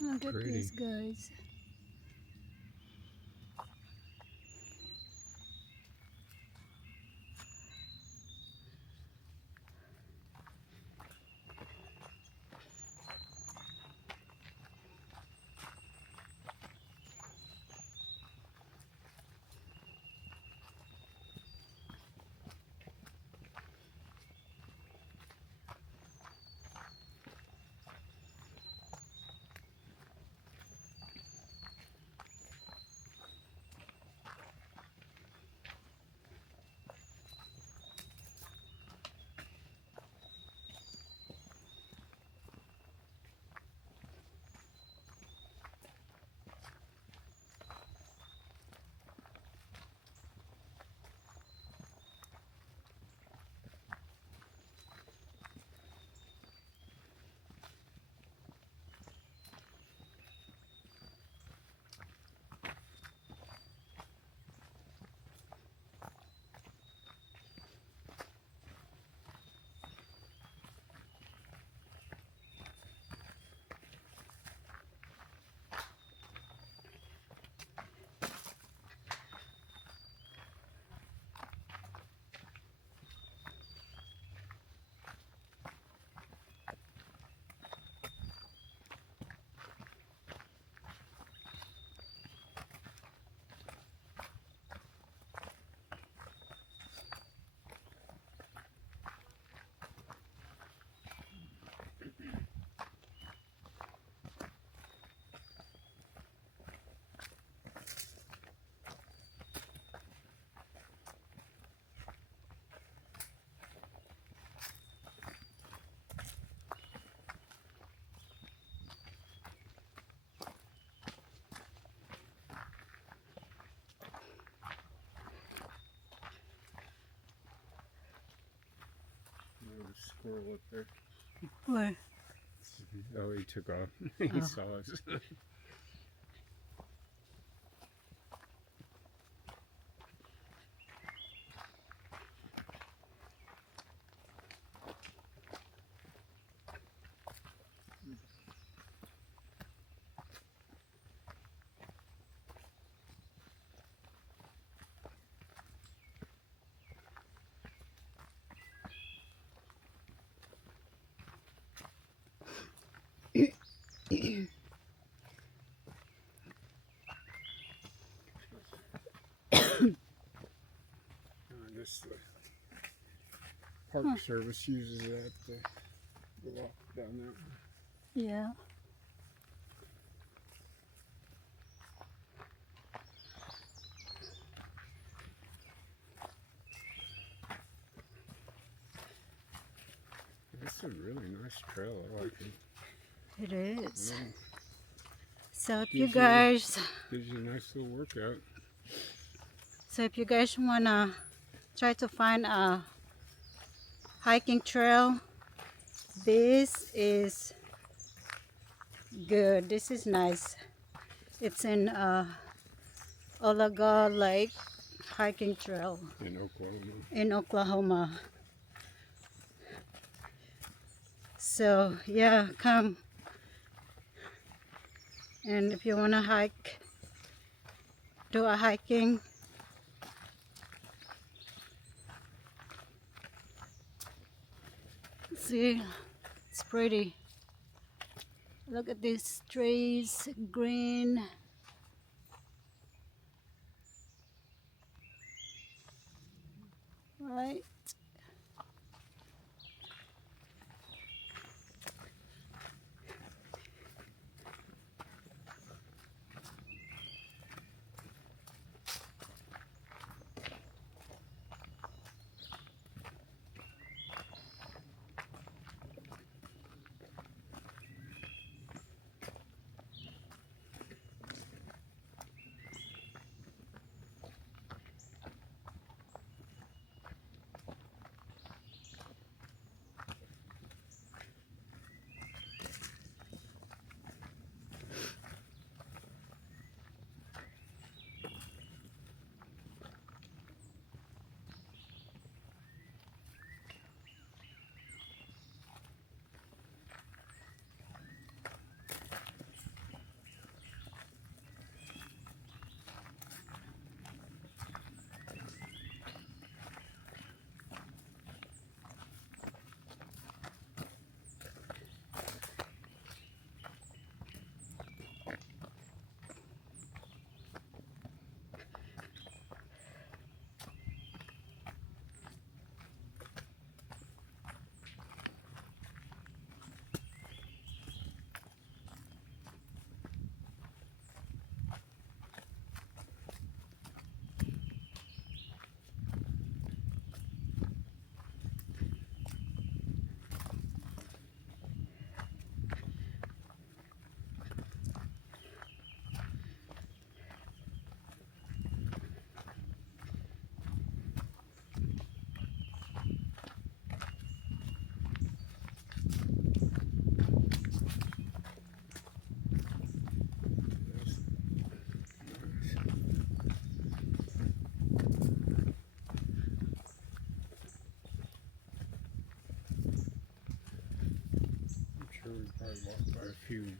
Look at Pretty. this, guys. There's a squirrel up there. Where? Oh, he took off. He Oh. saw us. This Park Service uses that to go off down there. Yeah. It's a really nice trail. I like it. It is. Yeah. So if you Gives you- guys, Gives you a nice little workout. wanna try to find a hiking trail, this is good. This is nice. It's in Olaga Lake hiking trail In Oklahoma. in Oklahoma. So yeah, come. And if you wanna hike, do a hiking. See, it's pretty. Look at these trees, green. Right?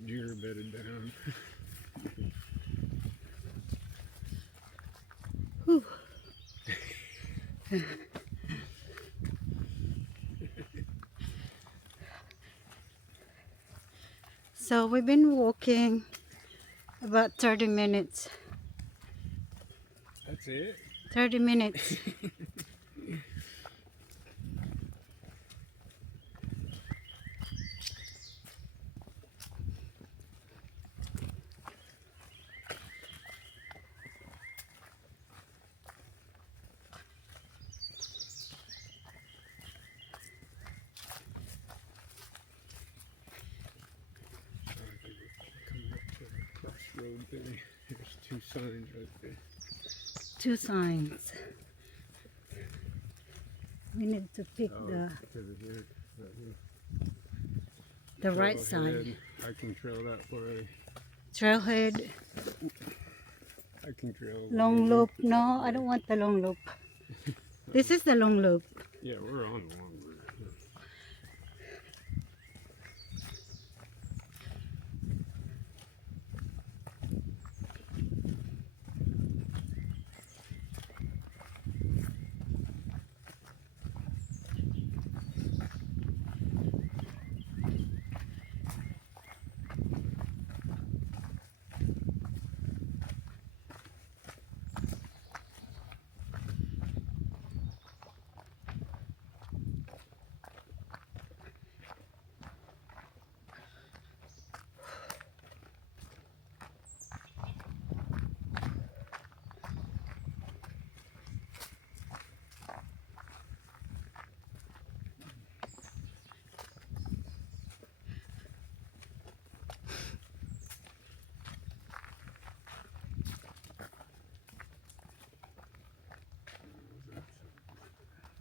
deer bedded down. Whew. So we've been walking about 30 minutes. That's it? 30 minutes. Coming up to the crossroad thing. There's 2 signs right there. 2 signs. We need to pick Over here. the right side. Hiking trail that way. Trailhead, Hiking trail. long loop. No, I don't want the long loop. This is the long loop. Yeah, we're on the long route.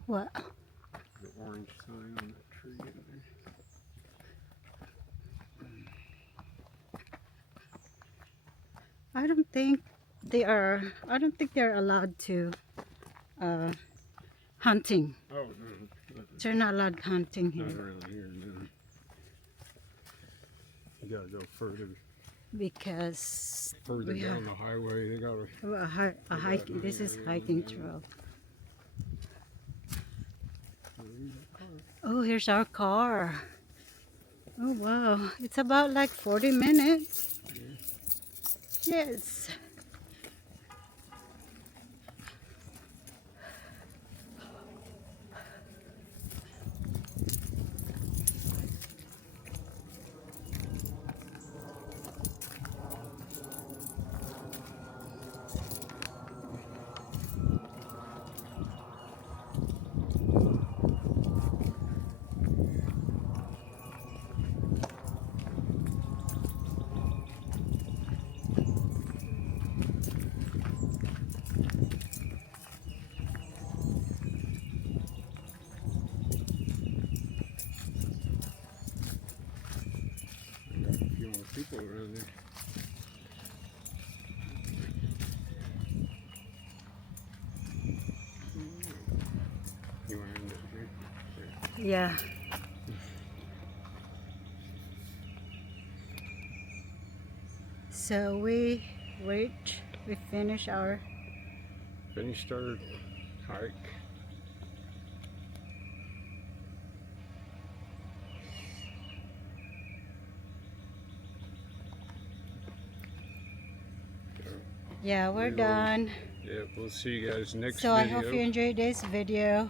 What? The orange sign on that tree in there. I don't think they are. I don't think they're allowed to hunting. Oh, no. They're not allowed hunting Not here around here, no. You gotta go further because further we down have the highway. They gotta. a hiking. This is hiking trail. Oh, here's our car. Oh wow, it's about like 40 minutes. Yes. Got a few more people around there. You want to end it here? Yeah. So we finished our Finished our hike. yeah, we're done. Yep, we'll see you guys next So I video. hope you enjoyed this video.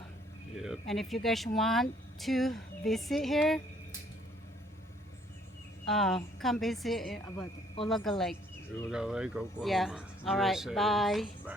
Yep. And if you guys want to visit here, come visit about Olaga Lake. Ulaga Lake, Oklahoma. Yeah. All right. USA. Bye. Bye.